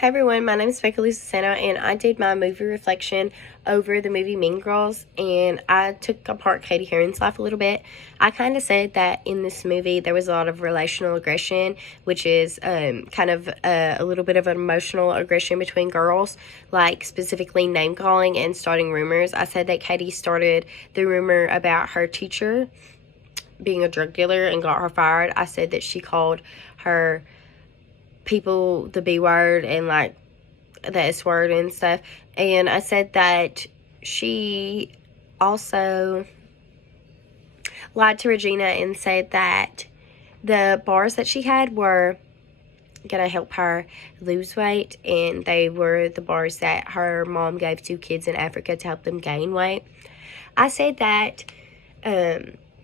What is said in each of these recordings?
Hey everyone, my name is Becca Lucena and I did my movie reflection over the movie Mean Girls, and I took apart Katie Heron's life a little bit. I kind of said that in this movie there was a lot of relational aggression, which is kind of a little bit of an emotional aggression between girls, like specifically name calling and starting rumors. I said that Katie started the rumor about her teacher being a drug dealer and got her fired. I said that she called her people the B word and like the S word and stuff. And I said that she also lied to Regina and said that the bars that she had were gonna help her lose weight, and they were the bars that her mom gave to kids in Africa to help them gain weight. I said that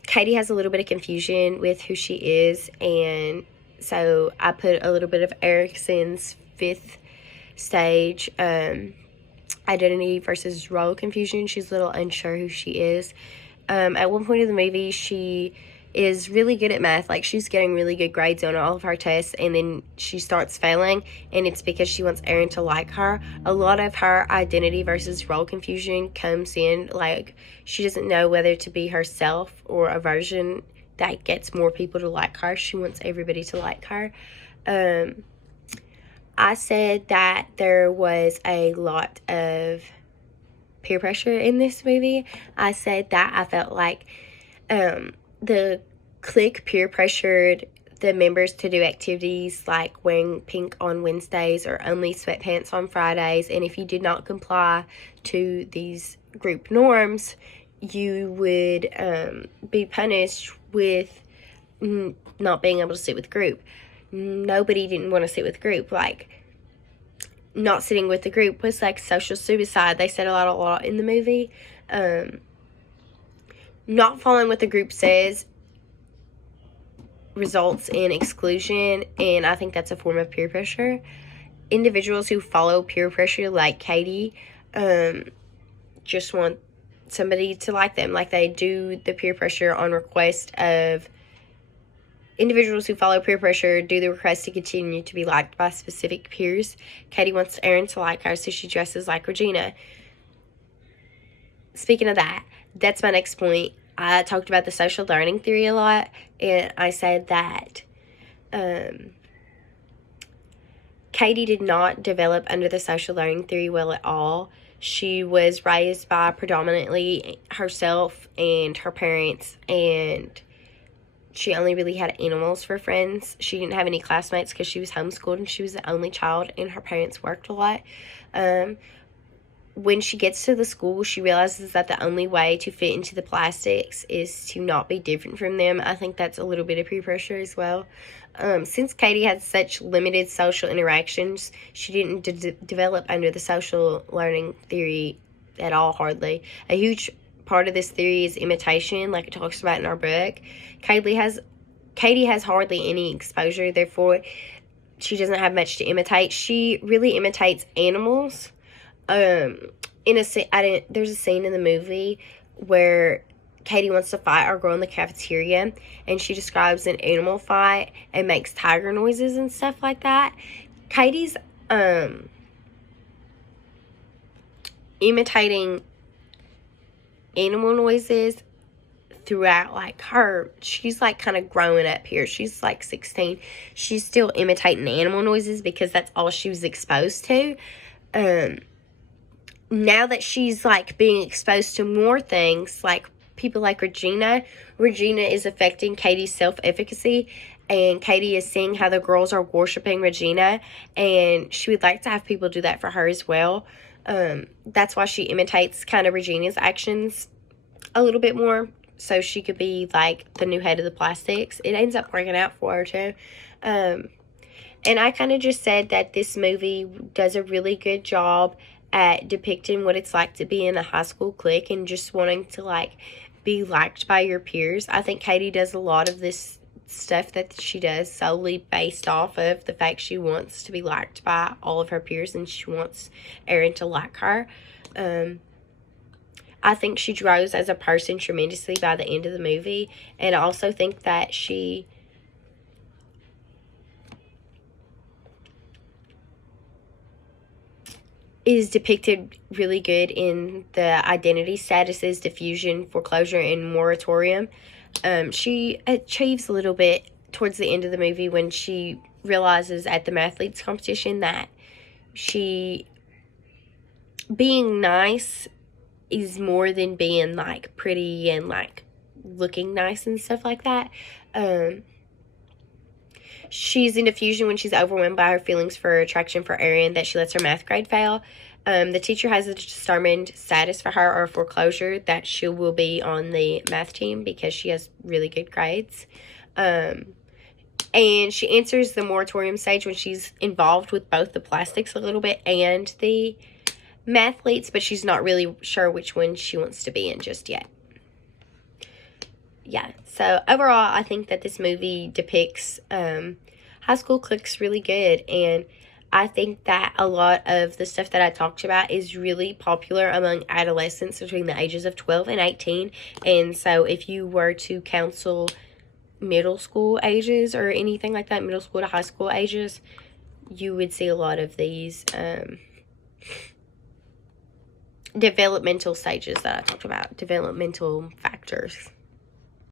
Katie has a little bit of confusion with who she is, and so I put a little bit of Erickson's fifth stage identity versus role confusion. She's a little unsure who she is. At one point in the movie, she is really good at math. Like, she's getting really good grades on all of her tests, and then she starts failing, and it's because she wants Aaron to like her. A lot of her identity versus role confusion comes in, like, she doesn't know whether to be herself or a version that gets more people to like her. She wants everybody to like her. I said that there was a lot of peer pressure in this movie. I said that I felt like the clique peer pressured the members to do activities like wearing pink on Wednesdays or only sweatpants on Fridays, and if you did not comply to these group norms, you would be punished with not being able to sit with group. Nobody didn't want to sit with group. Like, not sitting with the group was like social suicide. They said a lot in the movie. Not following what the group says results in exclusion, and I think that's a form of peer pressure. Individuals who follow peer pressure, like Katie, just want somebody to like them. Like, they do the peer pressure on request of individuals who follow peer pressure do the request to continue to be liked by specific peers. Katie wants Aaron to like her, so she dresses like Regina. Speaking of that, that's my next point. I talked about the social learning theory a lot, and I said that Katie did not develop under the social learning theory well at all. She was raised by predominantly herself and her parents, and she only really had animals for friends. She didn't have any classmates because she was homeschooled and she was the only child, and her parents worked a lot. When she gets to the school, she realizes that the only way to fit into the plastics is to not be different from them. I think that's a little bit of peer pressure as well. Since Katie had such limited social interactions, she didn't develop under the social learning theory at all, hardly. A huge part of this theory is imitation, like it talks about in our book. Katie has hardly any exposure, therefore she doesn't have much to imitate. She really imitates animals. There's a scene in the movie where Katie wants to fight our girl in the cafeteria, and she describes an animal fight and makes tiger noises and stuff like that. Katie's imitating animal noises throughout, like, she's like kind of growing up here. She's like 16. She's still imitating animal noises because that's all she was exposed to. Now that she's like being exposed to more things, like people like Regina is affecting Katie's self-efficacy, and Katie is seeing how the girls are worshiping Regina, and she would like to have people do that for her as well. That's why she imitates kind of Regina's actions a little bit more, so she could be like the new head of the plastics. It ends up working out for her too. And I kind of just said that this movie does a really good job at depicting what it's like to be in a high school clique and just wanting to like be liked by your peers. I think Katie does a lot of this stuff that she does solely based off of the fact she wants to be liked by all of her peers, and she wants Aaron to like her. I think she grows as a person tremendously by the end of the movie, and I also think that she is depicted really good in the identity statuses, diffusion, foreclosure, and moratorium. She achieves a little bit towards the end of the movie when she realizes at the Mathletes competition that being nice is more than being like pretty and like looking nice and stuff like that. She's in diffusion when she's overwhelmed by her feelings for attraction for Aaron that she lets her math grade fail. The teacher has a determined status for her, or foreclosure, that she will be on the math team because she has really good grades. And she enters the moratorium stage when she's involved with both the plastics a little bit and the mathletes, but she's not really sure which one she wants to be in just yet. Yeah, so overall, I think that this movie depicts high school cliques really good, and I think that a lot of the stuff that I talked about is really popular among adolescents between the ages of 12 and 18, and so if you were to counsel middle school ages or anything like that, middle school to high school ages, you would see a lot of these developmental stages that I talked about, developmental factors.